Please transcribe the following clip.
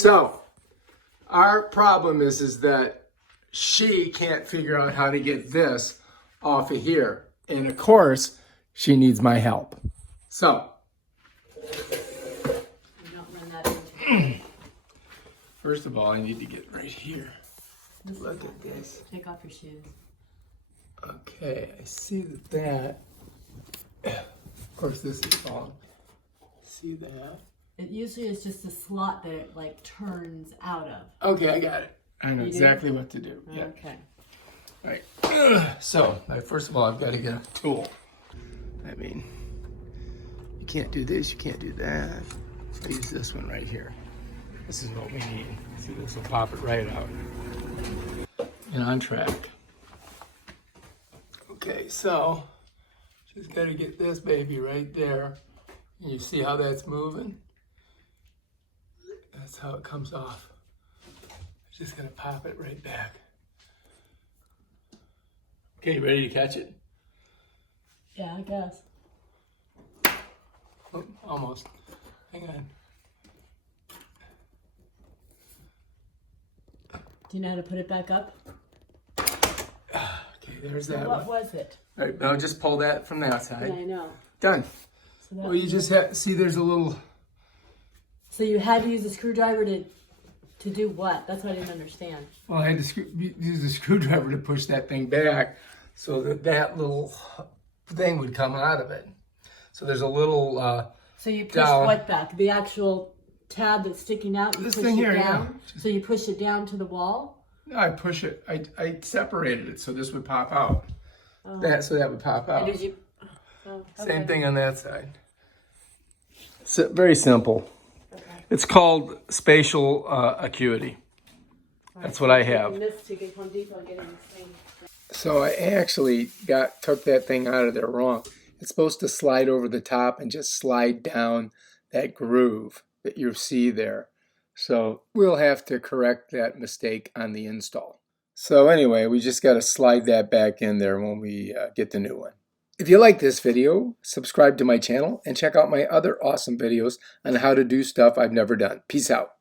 So, our problem is that she can't figure out how to get this off of here. And of course, she needs my help. So, Don't run that into first of all, I need to get right here. Look at this. Take off your shoes. Okay, I see that. Of course, this is wrong. See that? It usually is just a slot that it like turns out of. Okay, I got it. I know exactly what to do. Yeah. Okay. All right. So, first of all, I've got to get a tool. I mean, you can't do this, you can't do that. I use this one right here. This is what we need. See, this will pop it right out. And on track. Okay, so just got to get this baby right there. And you see how that's moving? That's how it comes off. Just gonna pop it right back. Okay, ready to catch it? Yeah, I guess. Oh, almost. Hang on. Do you know how to put it back up? Okay, there's that What one. was it? All right, now just pull that from that Yeah, side. I know. Done. So, that Well, you just have, see there's a little, so you had to use a screwdriver to do what? That's what I didn't understand. well, I had to use a screwdriver to push that thing back so that that little thing would come out of it. So there's a little, So you push down. what back? The actual tab that's sticking out? You This push thing it here, yeah. down? So you push it down to the wall? no, I push it, I separated it so this would pop out. So that would pop out. And did you? Oh, okay. Same thing on that side. So, very simple. Okay. It's called spatial acuity. That's what I have. This to get Home Depot and getting the same. So I actually took that thing out of there wrong. It's supposed to slide over the top and just slide down that groove that you see there. So we'll have to correct that mistake on the install. So anyway, we just got to slide that back in there when we get the new one. If you like this video, subscribe to my channel and check out my other awesome videos on how to do stuff I've never done. Peace out.